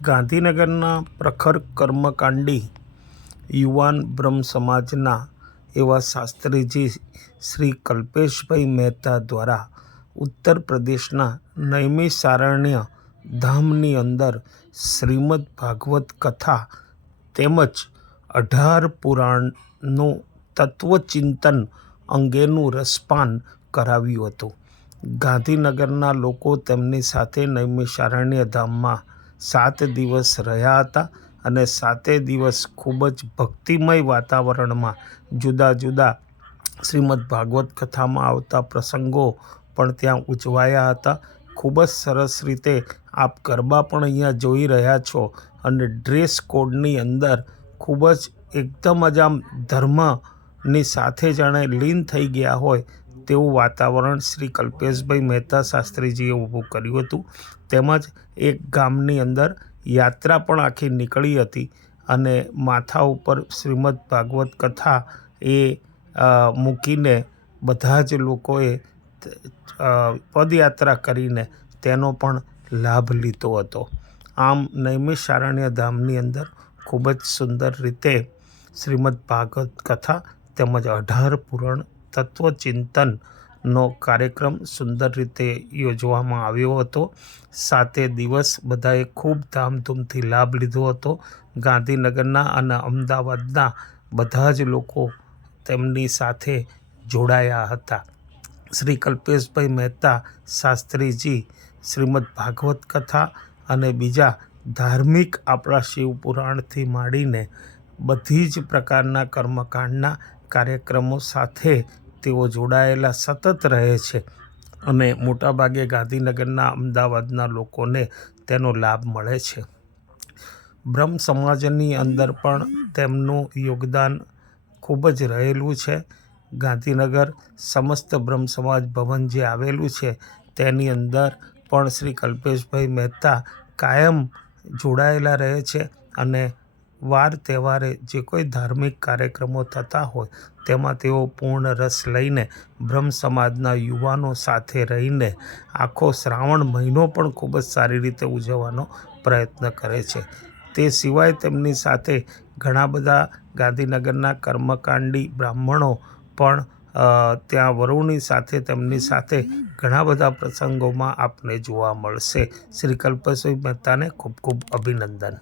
ગાંધીનગરના પ્રખર કર્મકાંડી યુવાન બ્રહ્મ સમાજના એવા શાસ્ત્રીજી શ્રી કલ્પેશભાઈ મહેતા દ્વારા ઉત્તર પ્રદેશના નૈમિષારણ્ય ધામની અંદર શ્રીમદ ભાગવત કથા તેમજ અઢાર પુરાણનું તત્વચિંતન અંગેનું રસપાન કરાવ્યું હતું. ગાંધીનગરના લોકો તેમની સાથે નૈમિષારણ્ય ધામમાં સાત દિવસ રહ્યા હતા અને સાતે દિવસ ખૂબ જ ભક્તિમય વાતાવરણમાં જુદા જુદા શ્રીમદ ભાગવત કથામાં આવતા પ્રસંગો પણ ત્યાં ઉજવાયા હતા. ખૂબ જ સરસ રીતે આપ ગરબા પણ અહીંયા જોઈ રહ્યા છો અને ડ્રેસ કોડની અંદર ખૂબ જ એકદમ જ આમ ધર્મની સાથે જાણે લીન થઈ ગયા હોય તેવું વાતાવરણ શ્રી કલ્પેશભાઈ મહેતા શાસ્ત્રીજીએ ઊભું કર્યું હતું. તેમજ એક ગામની અંદર યાત્રા પણ આખી નીકળી હતી અને માથા ઉપર શ્રીમદ ભાગવત કથા એ મૂકીને બધા જ લોકોએ પદયાત્રા કરીને તેનો પણ લાભ લીધો હતો. આમ નૈમિષારણ્ય ધામની અંદર ખૂબ જ સુંદર રીતે શ્રીમદ ભાગવત કથા તેમજ અઢાર પુરાણ તત્વચિંતનનો કાર્યક્રમ સુંદર રીતે યોજવામાં આવ્યો હતો. સાતે દિવસ બધાએ ખૂબ ધામધૂમથી લાભ લીધો હતો. ગાંધીનગરના અને અમદાવાદના બધા જ લોકો તેમની સાથે જોડાયા હતા. શ્રી કલ્પેશભાઈ મહેતા શાસ્ત્રીજી, શ્રીમદ ભાગવત કથા અને બીજા ધાર્મિક આપણા શિવ પુરાણથી માંડીને બધી જ પ્રકારના કર્મકાંડના કાર્યક્રમો સાથે તેઓ જોડાયેલા સતત રહે છે. અને મોટાભાગે ગાંધીનગરના અમદાવાદના લોકોને તેનો લાભ મળે છે. બ્રહ્મ સમાજની અંદર પણ તેમનું યોગદાન ખૂબ જ રહેલું છે. ગાંધીનગર સમસ્ત બ્રહ્મ સમાજ ભવન જે આવેલું છે તેની અંદર પણ શ્રી કલ્પેશભાઈ મહેતા કાયમ જોડાયેલા રહે છે અને વાર તહેવારે જે કોઈ ધાર્મિક કાર્યક્રમો થતા હોય, તેમાં તેઓ પૂર્ણ રસ લઈને બ્રહ્મ સમાજના યુવાનો સાથે રહીને આખો શ્રાવણ મહિનો પણ ખૂબ જ સારી રીતે ઉજવવાનો પ્રયત્ન કરે છે. તે સિવાય તેમની સાથે ઘણા બધા ગાંધીનગરના કર્મકાંડી બ્રાહ્મણો પણ ત્યાં વરુણી સાથે તેમની સાથે ઘણા બધા પ્રસંગોમાં આપને જોવા મળશે. શ્રી કલ્પેશભાઈ મહેતાને ખૂબ ખૂબ અભિનંદન.